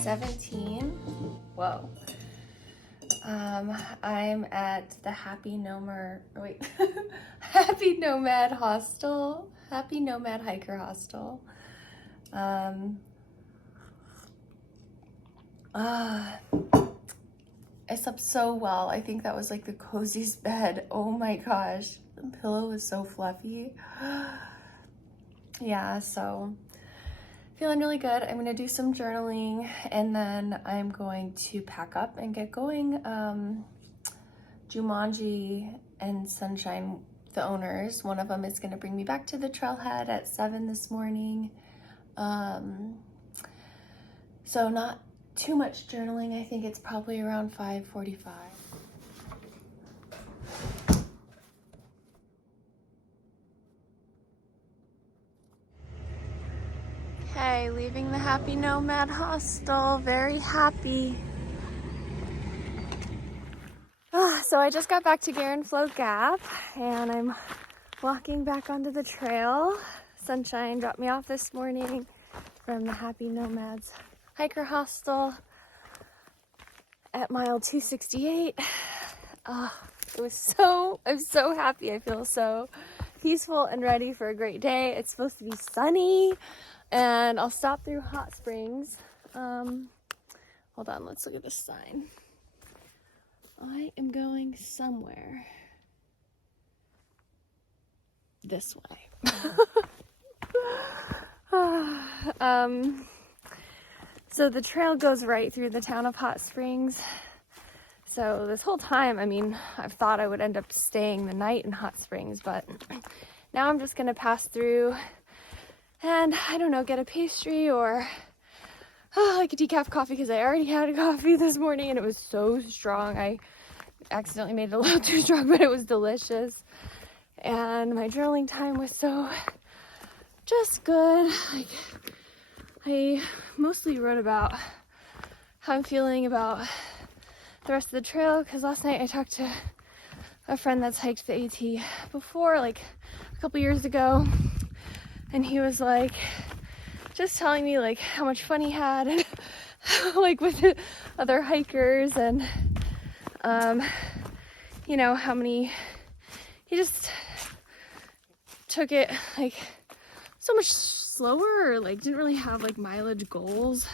17. Whoa. I'm at the Happy Nomad Hostel. Happy Nomad Hiker Hostel. I slept so well. I think that was like the coziest bed. Oh my gosh. The pillow was so fluffy. Yeah, so feeling really good. I'm gonna do some journaling and then I'm going to pack up and get going. Jumanji and Sunshine, the owners, one of them is gonna bring me back to the trailhead at 7 this morning. So not too much journaling. I think it's probably around 5:45. Okay, leaving the Happy Nomad Hostel, very happy. So I just got back to Garenflow Gap and I'm walking back onto the trail. Sunshine dropped me off this morning from the Happy Nomads Hiker Hostel at mile 268. I'm so happy. I feel so peaceful and ready for a great day. It's supposed to be sunny. And I'll stop through Hot Springs. Hold on, let's look at this sign. I am going somewhere this way. So the trail goes right through the town of Hot Springs. So this whole time, I mean, I've thought I would end up staying the night in Hot Springs, but now I'm just gonna pass through and I don't know, get a pastry or like a decaf coffee because I already had a coffee this morning and it was so strong. I accidentally made it a little too strong, but it was delicious. And my journaling time was so just good. Like I mostly wrote about how I'm feeling about the rest of the trail because last night I talked to a friend that's hiked the AT before, like a couple years ago. And he was like, just telling me like how much fun he had and like with the other hikers and, you know, how many, he just took it like so much slower, or like didn't really have like mileage goals.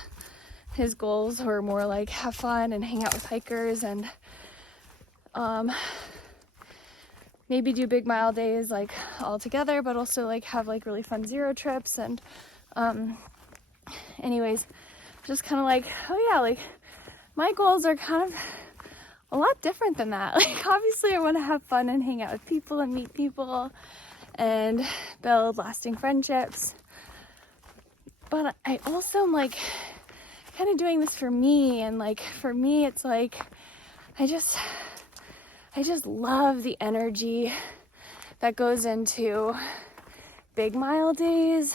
His goals were more like have fun and hang out with hikers and, maybe do big mile days like all together, but also like have like really fun zero trips. And anyways, just kind of like, oh yeah, like my goals are kind of a lot different than that. Like obviously I want to have fun and hang out with people and meet people and build lasting friendships, but I also am like kind of doing this for me. And like for me it's like I just love the energy that goes into big mile days.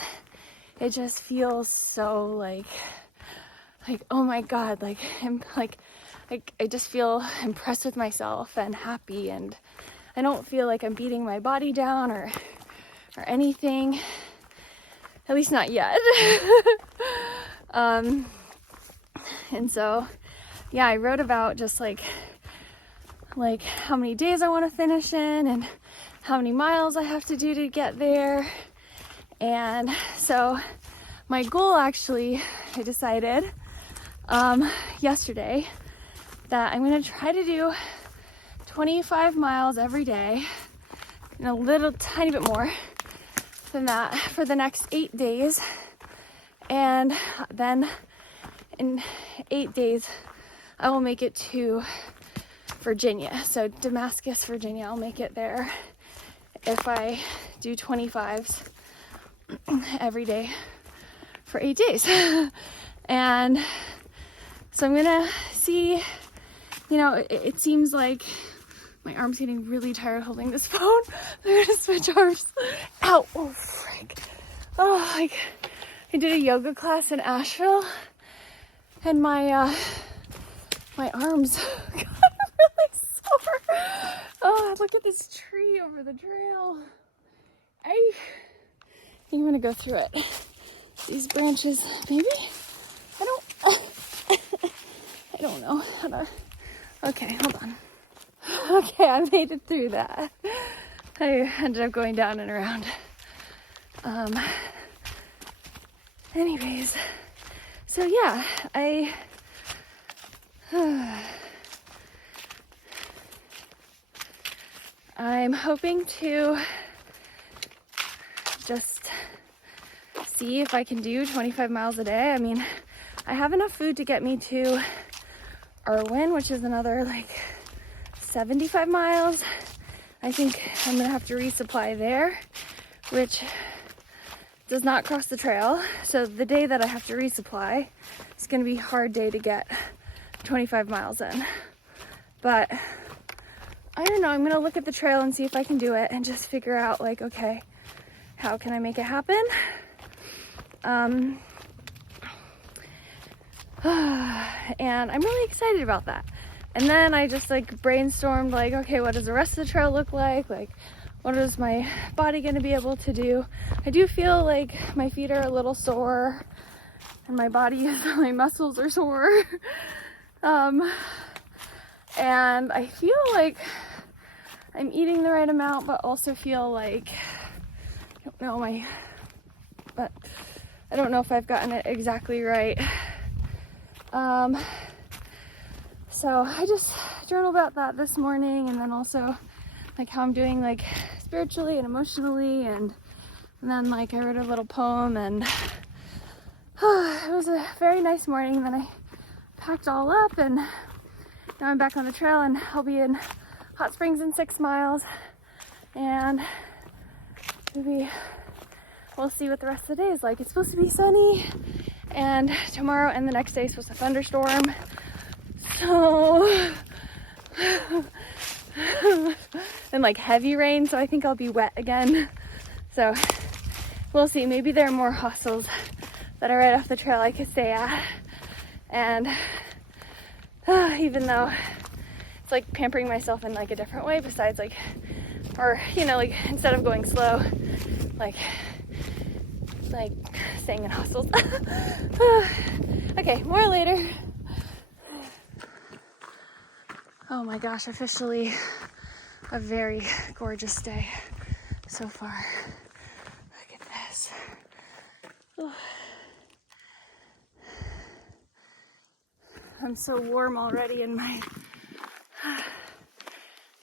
It just feels so like oh my god, like I'm like I just feel impressed with myself and happy, and I don't feel like I'm beating my body down or anything, at least not yet. And so yeah, I wrote about just like how many days I want to finish in and how many miles I have to do to get there. And so my goal, actually, I decided yesterday that I'm going to try to do 25 miles every day and a little tiny bit more than that for the next 8 days. And then in 8 days I will make it to Virginia. So Damascus, Virginia, I'll make it there if I do 25s every day for 8 days. And so I'm gonna see, you know, it seems like my arm's getting really tired holding this phone. I'm gonna switch arms. Ow, oh frick. Oh, like I did a yoga class in Asheville and my arms got really sore. Oh, look at this tree over the trail. I think I'm gonna go through it. These branches, maybe? I don't know how to, okay, hold on. Okay, I made it through that. I ended up going down and around. Anyways, so yeah, I'm hoping to just see if I can do 25 miles a day. I mean, I have enough food to get me to Irwin, which is another like 75 miles. I think I'm gonna have to resupply there, which does not cross the trail. So the day that I have to resupply, it's gonna be a hard day to get 25 miles in. But I don't know, I'm gonna look at the trail and see if I can do it and just figure out like, okay, how can I make it happen? And I'm really excited about that. And then I just like brainstormed like, okay, what does the rest of the trail look like? Like, what is my body gonna be able to do? I do feel like my feet are a little sore and my my muscles are sore. And I feel like I'm eating the right amount, but also feel like, I don't know if I've gotten it exactly right. So I just journaled about that this morning, and then also like how I'm doing like spiritually and emotionally, and then like I wrote a little poem, and it was a very nice morning. And then I packed all up, and now I'm back on the trail, and I'll be in Hot Springs in 6 miles, and maybe we'll see what the rest of the day is like. It's supposed to be sunny, and tomorrow and the next day is supposed to thunderstorm. So, and like heavy rain, so I think I'll be wet again. So we'll see. Maybe there are more hostels that are right off the trail I could stay at. And even though it's like pampering myself in like a different way, besides like, or you know, like instead of going slow, like staying in hostels. Okay, more later. Oh my gosh, officially a very gorgeous day so far. Look at this. Oh. I'm so warm already in my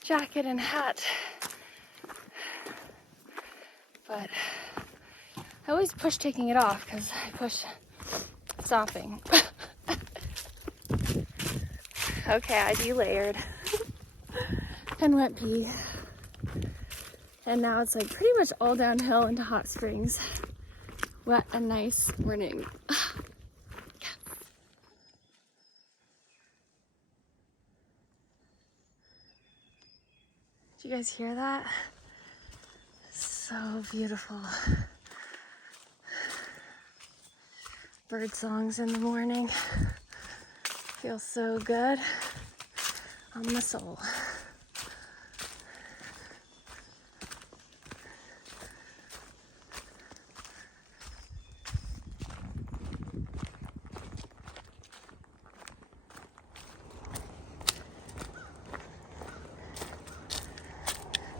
jacket and hat. But I always push taking it off because I push stopping. Okay, I delayered and went pee. And now it's like pretty much all downhill into Hot Springs. What a nice morning. Did you guys hear that? So beautiful. Bird songs in the morning. Feels so good on the soul.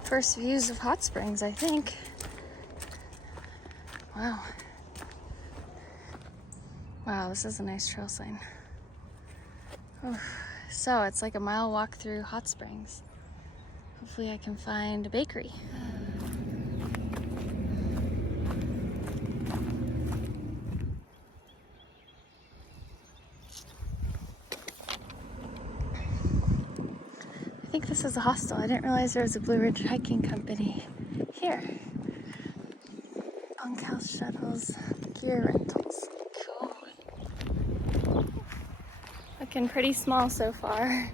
First views of Hot Springs, I think. Wow. Wow, this is a nice trail sign. Oh, so it's like a mile walk through Hot Springs. Hopefully I can find a bakery. I think this is a hostel. I didn't realize there was a Blue Ridge hiking company here. Bunkhouse shuttles, gear rentals. Cool. Looking pretty small so far.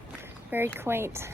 Very quaint.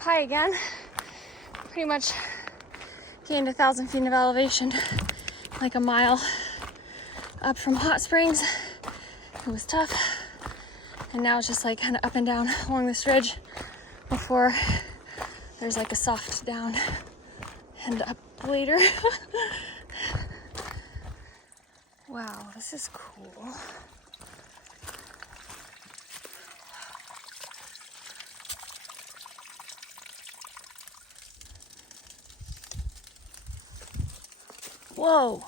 up high again. Pretty much gained 1,000 feet of elevation, like a mile up from hot springs. It was tough. And now it's just like kind of up and down along this ridge before there's like a soft down and up later. Wow, this is cool. Whoa.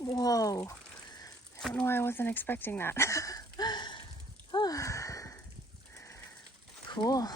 Whoa. I don't know why I wasn't expecting that. Cool.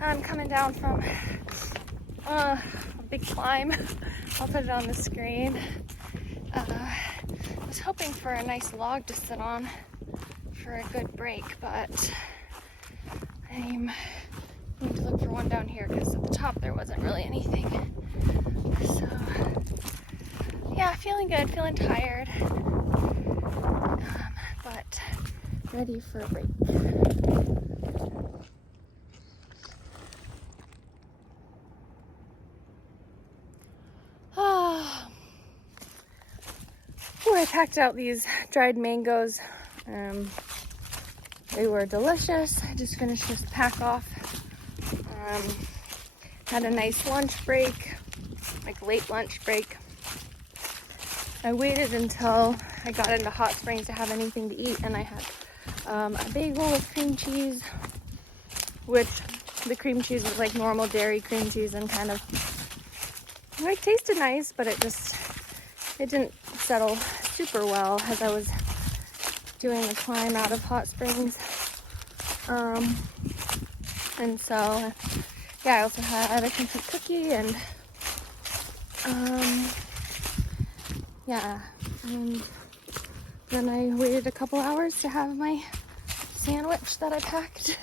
I'm coming down from a big climb. I'll put it on the screen. I was hoping for a nice log to sit on for a good break, but I need to look for one down here because at the top there wasn't really anything. So yeah, feeling good, feeling tired, but ready for a break. I packed out these dried mangoes. They were delicious. I just finished this pack off. Had a nice lunch break, like late lunch break. I waited until I got into Hot Springs to have anything to eat, and I had a bagel with cream cheese, which the cream cheese was like normal dairy cream cheese and kind of, it tasted nice, but it didn't settle super well as I was doing the climb out of Hot Springs. And so, yeah, I also had a complete cookie and, yeah, and then I waited a couple hours to have my sandwich that I packed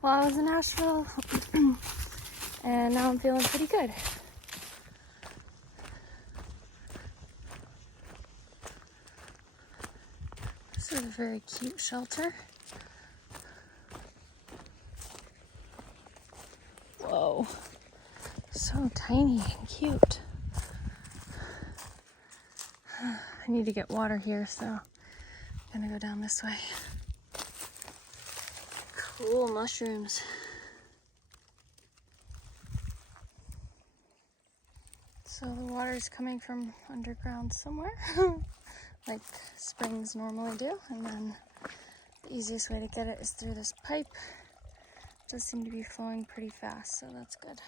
while I was in Nashville, and now I'm feeling pretty good. This is a very cute shelter. Whoa, so tiny and cute. I need to get water here, so I'm gonna go down this way. Cool mushrooms. So the water is coming from underground somewhere, like springs normally do, and then the easiest way to get it is through this pipe. It does seem to be flowing pretty fast, so that's good.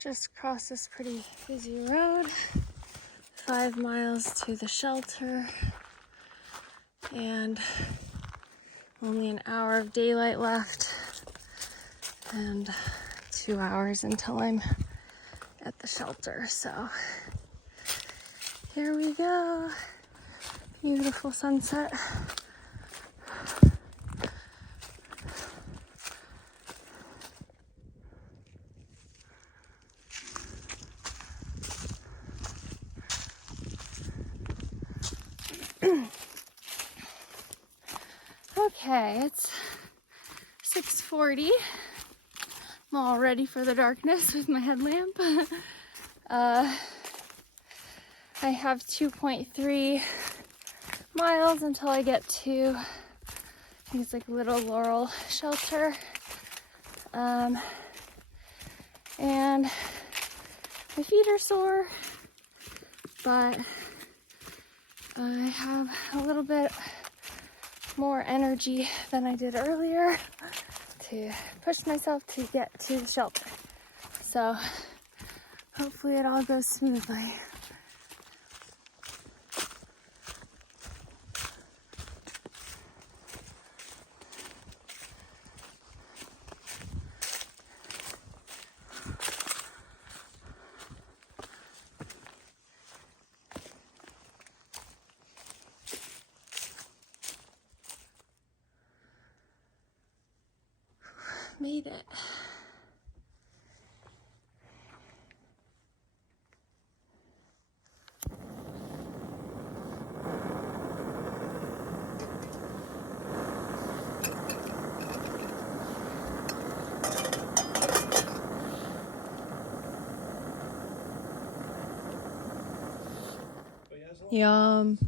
Just crossed this pretty busy road, 5 miles to the shelter, and only an hour of daylight left, and 2 hours until I'm at the shelter. So here we go. Beautiful sunset. Okay, it's 6:40. I'm all ready for the darkness with my headlamp. I have 2.3 miles until I get to, I think it's like Little Laurel Shelter. And and my feet are sore, but I have a little bit more energy than I did earlier to push myself to get to the shelter. So hopefully it all goes smoothly. Made it. Yum.